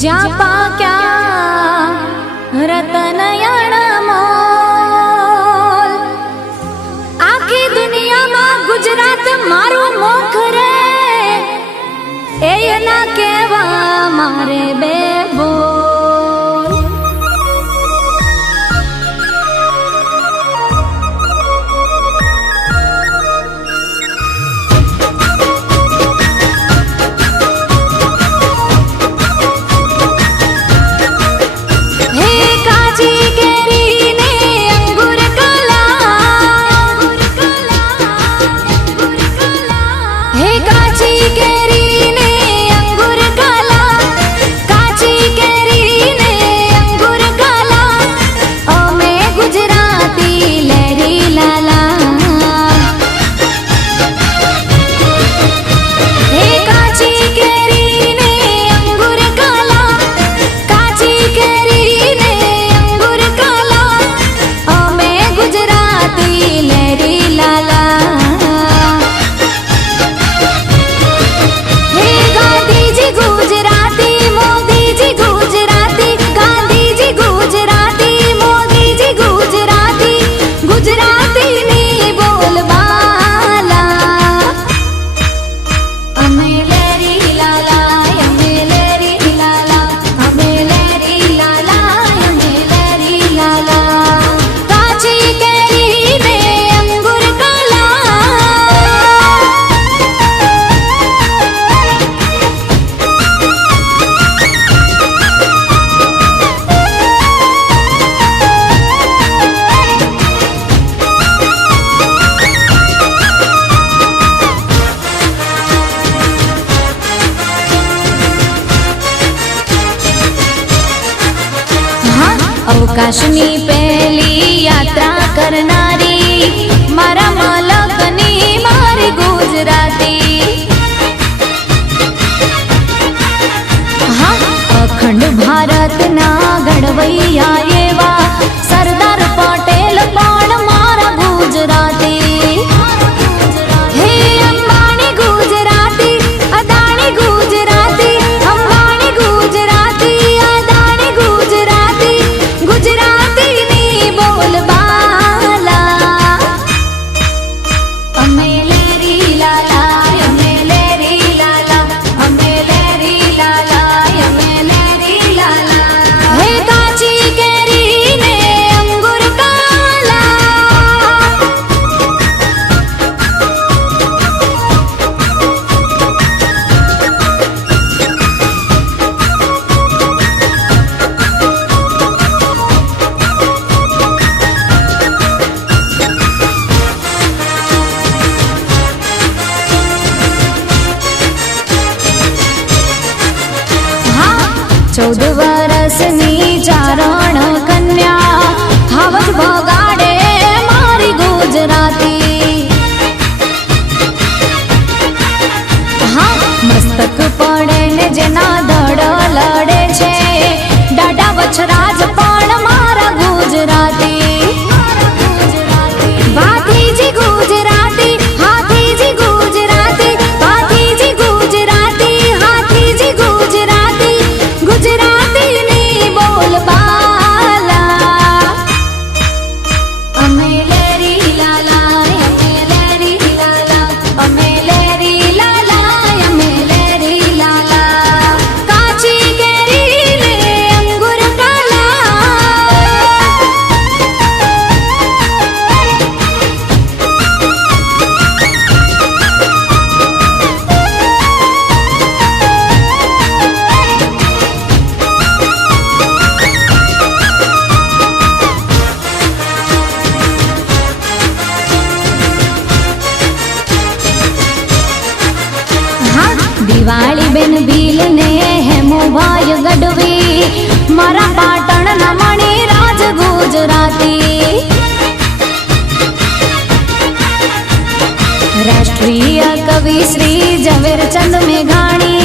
ज्या पाक्या रतन अणमोल आखी दुनिया में गुजरात मारू मुख रे ए ना केवा मारे बे बोल। अवकाशनी पहली यात्रा करनारी मारा मलकनी मारी गुजराती। हाँ अखंड भारत ना घड़वैया एवा सरदार पटेल पण मारा गुजराती। हे अंबानी गुजराती अदानी गुजराती अंबानी गुजराती अदानी गुजराती गुजराती नी बोल बाला। अमे लेरी लाला अमे लेरी लाला अमे लेरी लाला अमे लेरी लाला। हे काची केरी ने अंगूर काला। हाँ 14 वर्षनी चारण कन्या हावज भगाड़े मारी गुजराती। हाँ मस्तक पड़े ने जेना दड़ लड़े छे डाडा वछराज पण मारा गुजराती। भातीजी गुजराती हाथीजी गुजराती भातीजी गुजराती हाथीजी गुजराती गुजराती नी बोल बाला। अमे लेरी लाला अमे लेरी लाला अमे लेरी लाला अमे लेरी लाला। काची केरी ने अंगूर काला। हाँ दिवाली बेन भील ने हेमो भाई गढ़वी मारा पाटण ना मणि राज गुजराती। राष्ट्रीय कवि श्री ઝવેરચંદ મેઘાણી